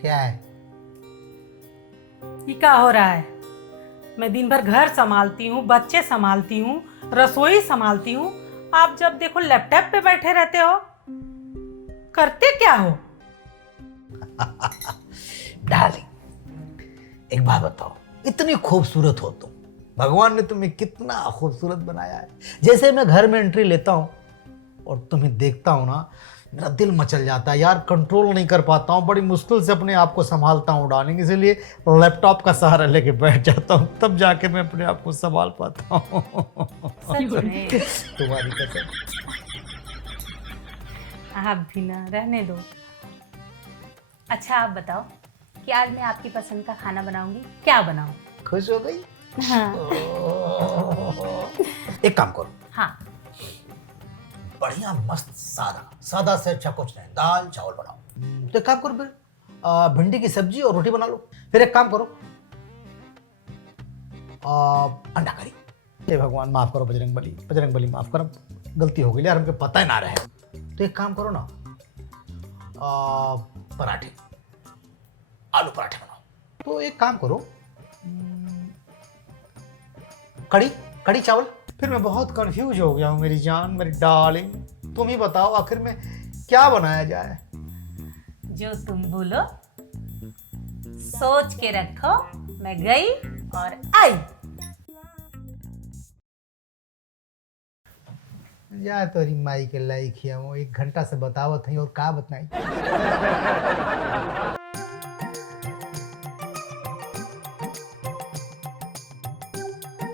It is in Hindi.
क्या है? ये क्या हो रहा है? मैं दिन भर घर संभालती हूँ, बच्चे संभालती हूँ, रसोई संभालती हूँ। आप जब देखो लैपटॉप पे बैठे रहते हो। करते क्या हो? डार्लिंग, एक बात बताओ, इतनी खूबसूरत हो तुम, भगवान ने तुम्हें कितना खूबसूरत बनाया है। जैसे मैं घर में एंट्री लेता हूँ और तुम्हें देखता हूँ ना, मेरा दिल मचल जाता है यार, कंट्रोल नहीं कर पाता हूँ, बड़ी मुश्किल से अपने आप को संभालता हूँ डार्लिंग, इसीलिए लैपटॉप का सहारा लेके बैठ जाता हूँ, तब जाके मैं अपने आप को संभाल पाता हूँ। सच में? तुम्हारी कसम। आप भी ना, रहने दो। अच्छा आप बताओ कि आज मैं आपकी पसंद का खाना बनाऊंगी, क्या बनाऊं? खुश हो गई? हाँ। एक काम करो, हाँ। बढ़िया मस्त सादा सादा से अच्छा कुछ नहीं, दाल चावल बनाओ। तो एक काम करो फिर, भिंडी की सब्जी और रोटी बना लो। फिर एक काम करो, अंडा करी। हे भगवान माफ करो, बजरंग बली माफ करो, गलती हो गई यार, हमको पता ही ना रहे। तो एक काम करो ना, पराठे, आलू पराठे बनाओ। तो एक काम करो, कड़ी कड़ी चावल। फिर मैं बहुत कंफ्यूज हो गया हूँ मेरी जान, मेरी डार्लिंग, तुम ही बताओ आखिर में क्या बनाया जाए। जो तुम बोलो, सोच के रखो। मैं गई और आई। या तोरी माई के लाइक ही हूँ, 1 घंटा से बतावत हई और का बताई।